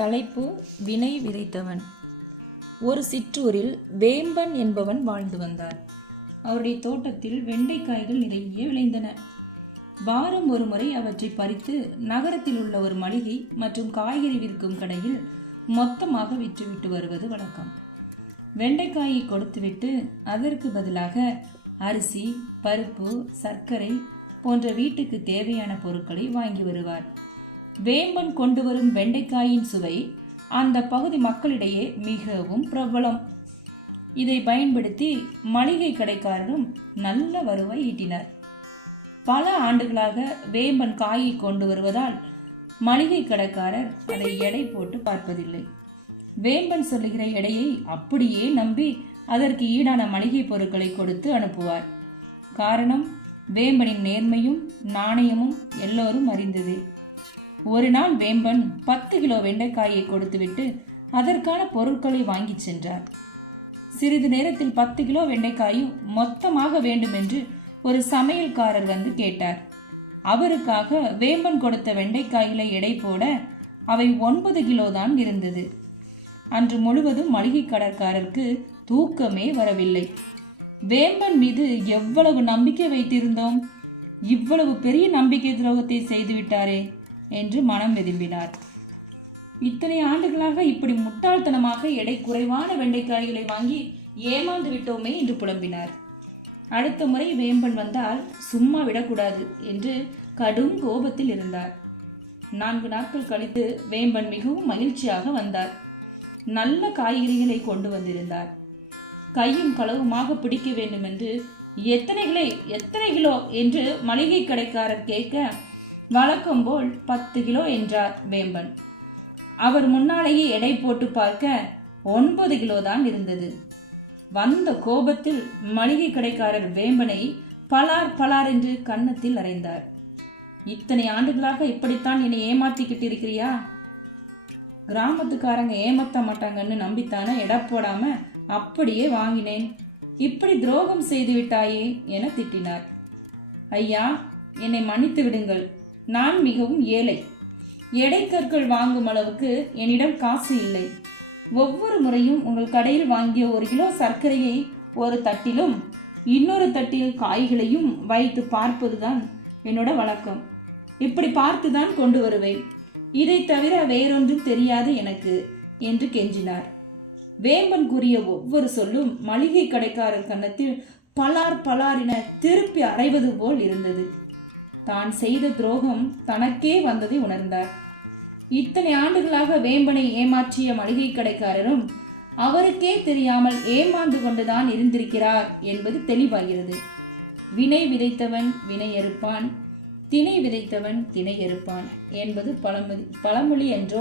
தலைப்பு வினை விதைத்தவன். ஒரு சிற்றூரில் வேம்பன் என்பவன் வாழ்ந்து வந்தார். அவருடைய தோட்டத்தில் வெண்டைக்காய்கள் நிறைய விளைந்தன. வாரம் ஒரு முறை அவற்றை பறித்து நகரத்தில் உள்ள ஒரு மளிகை மற்றும் காய்கறி விற்கும் கடையில் மொத்தமாக விற்றுவிட்டு வருவது வழக்கம். வெண்டைக்காயை கொடுத்துவிட்டு அதற்கு பதிலாக அரிசி பருப்பு சர்க்கரை போன்ற வீட்டுக்கு தேவையான பொருட்களை வாங்கி வருவார். வேம்பன் கொண்டு வரும் வெண்டைக்காயின் சுவை அந்த பகுதி மக்களிடையே மிகவும் பிரபலம். இதை பயன்படுத்தி மளிகை கடைக்காரரும் நல்ல வருவாய் ஈட்டினார். பல ஆண்டுகளாக வேம்பன் காயை கொண்டு வருவதால் மளிகை கடைக்காரர் அதை எடை போட்டு பார்ப்பதில்லை. வேம்பன் சொல்லுகிற எடையை அப்படியே நம்பி அதற்கு ஈடான மளிகை பொருட்களை கொடுத்து அனுப்புவார். காரணம் வேம்பனின் நேர்மையும் நாணயமும் எல்லோரும் அறிந்தது. ஒரு நாள் வேம்பன் பத்து கிலோ வெண்டைக்காயை கொடுத்துவிட்டு அதற்கான பொருட்களை வாங்கிச் சென்றார். சிறிது நேரத்தில் பத்து கிலோ வெண்டைக்காயும் மொத்தமாக வேண்டுமென்று ஒரு சமையல்காரர் வந்து கேட்டார். அவருக்காக வேம்பன் கொடுத்த வெண்டைக்காய்களை எடை போட அவை ஒன்பது கிலோ தான் இருந்தது. அன்று முழுவதும் மளிகை கடற்காரருக்கு தூக்கமே வரவில்லை. வேம்பன் மீது எவ்வளவு நம்பிக்கை வைத்திருந்தோம்? இவ்வளவு பெரிய நம்பிக்கை துரோகத்தை செய்துவிட்டாரே. என்று மனம் வெதும்பினார் இத்தனை ஆண்டுகளாக இப்படி முட்டாள்தனமாக எடை குறைவான வெண்டைக்காய்களை வாங்கி ஏமாந்து விட்டோமே என்று புலம்பினார். அடுத்த முறை வேம்பன் வந்தால் சும்மா விடக்கூடாது என்று கடும் கோபத்தில் இருந்தார். நான்கு நாட்கள் கழித்து வேம்பன் மிகவும் மகிழ்ச்சியாக வந்தார். நல்ல காய்கறிகளை கொண்டு வந்திருந்தார். கையும் களவுமாக பிடிக்க வேண்டும் என்று எத்தனை கிலோ எத்தனை கிலோ? என்று மளிகை கடைக்காரர் கேட்க வழக்கம் போல் பத்து கிலோ என்றார் வேம்பன். அவர் முன்னாலேயே எடை போட்டு பார்க்க ஒன்பது கிலோ தான் இருந்தது. வந்த கோபத்தில் மளிகை கடைக்காரர் வேம்பனை பலார் பலார் என்று கன்னத்தில் அறைந்தார். இத்தனை ஆண்டுகளாக இப்படித்தான் என்னை ஏமாத்திக்கிட்டு இருக்கிறியா கிராமத்துக்காரங்க ஏமாத்த மாட்டாங்கன்னு நம்பித்தானே எடை போடாம அப்படியே வாங்கினேன். இப்படி துரோகம் செய்து விட்டாயே என திட்டினார். ஐயா என்னை மன்னித்து விடுங்கள். நான் மிகவும் ஏழை. எடை கற்கள் வாங்கும் அளவுக்கு என்னிடம் காசு இல்லை. ஒவ்வொரு முறையும் உங்கள் கடையில் வாங்கிய ஒரு கிலோ சர்க்கரையை ஒரு தட்டிலும் இன்னொரு தட்டில் காய்களையும் வைத்து பார்ப்பதுதான் என்னோட வழக்கம். இப்படி பார்த்து தான் கொண்டு வருவேன். இதை தவிர வேறொன்றும் தெரியாது எனக்கு என்று கெஞ்சினார். வேம்பன் கூறிய ஒவ்வொரு சொல்லும் மளிகை கடைக்காரர் கன்னத்தில் பலார் பலார் என திருப்பி அறைவது போல் இருந்தது. தான் செய்த துரோகம் தனக்கே வந்ததை உணர்ந்தார். இத்தனை ஆண்டுகளாக வேம்பனை ஏமாற்றிய மளிகை கடைக்காரரும் அவருக்கே தெரியாமல் ஏமாந்து கொண்டுதான் இருந்திருக்கிறார் என்பது தெளிவாகிறது. வினை விதைத்தவன் வினை அறுப்பான் திணை விதைத்தவன் திணை அறுப்பான் என்பது பழமொழி பழமொழி என்றோ